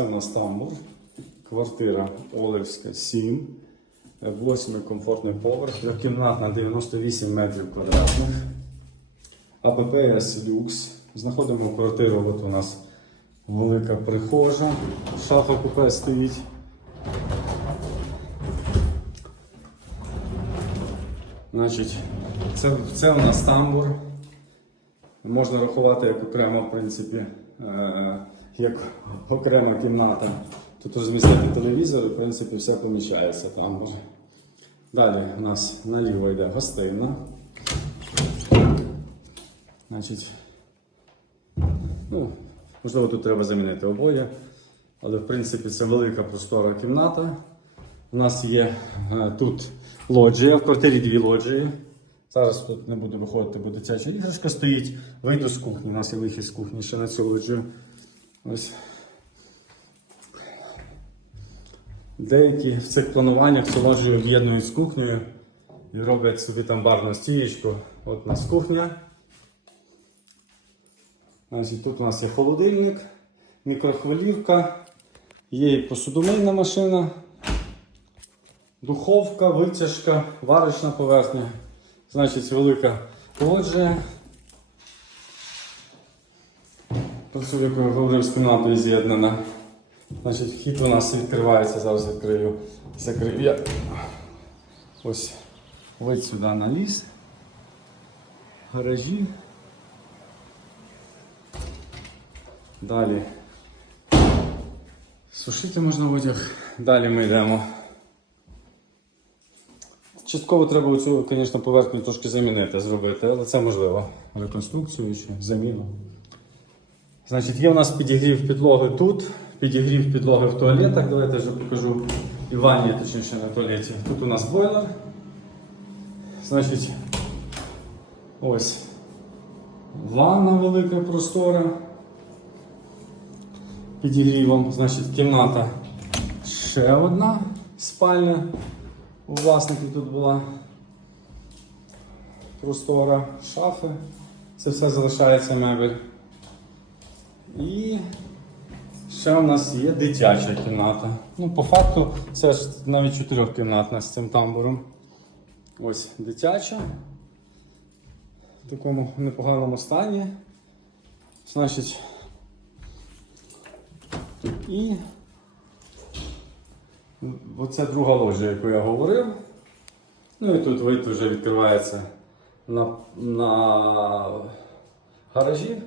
Це у нас Тамбур, квартира Олевська 7, восьмий комфортний поверх, кімнатна 98 метрів квадратних. АППС люкс. Знаходимо квартиру, от у нас велика прихожа, шафа купе стоїть. Значить, це, це у нас тамбур. Можна рахувати як окремо, в принципі, як окрема кімната. Тут розмістити телевізор, в принципі, все поміщається там. Далі у нас наліво йде гостинна. Значить, ну, можливо, тут треба замінити обоє, але в принципі це велика простора кімната. У нас є е, тут лоджія, в квартирі дві лоджії. Зараз тут не буде виходити, бо дитяча іграшка стоїть. Вийду з кухні. У нас є вихід з кухні ще на цю лоджію. Ось. Деякі в цих плануваннях цю лоджію об'єднують з кухнею і роблять собі там барну стієчку. От у нас кухня. Значить, тут у нас є холодильник, мікрохвилівка, є і посудомийна машина, духовка, витяжка, варочна поверхня. Значить, велика лоджія. Працює, як я говорив, з кімнатою з'єднана. Значить, вхід у нас відкривається, зараз відкрию. Закрию я. Ось вид сюди на ліс. Гаражі. Далі. Сушити можна одяг. Далі ми йдемо. Частково треба цю, звісно, поверхню трошки замінити, зробити, але це можливо. Реконструкцію чи заміну. Значить, є у нас підігрів підлоги тут, підігрів підлоги в туалетах. Давайте я вже покажу і ванні, точніше на туалеті. Тут у нас бойлер. Значить, ось ванна велика простора. Підігрівом, значить, кімната ще одна спальня. У власників тут була простора шафи. Це все залишається мебель. І ще у нас є дитяча кімната. Ну, по факту, це ж навіть чотирьохкімнатна з цим тамбуром. Ось дитяча. В такому непоганому стані. Значить, і. Оце друга ложа, яку я говорив. Ну і тут вид вже відкривається на, на гаражі.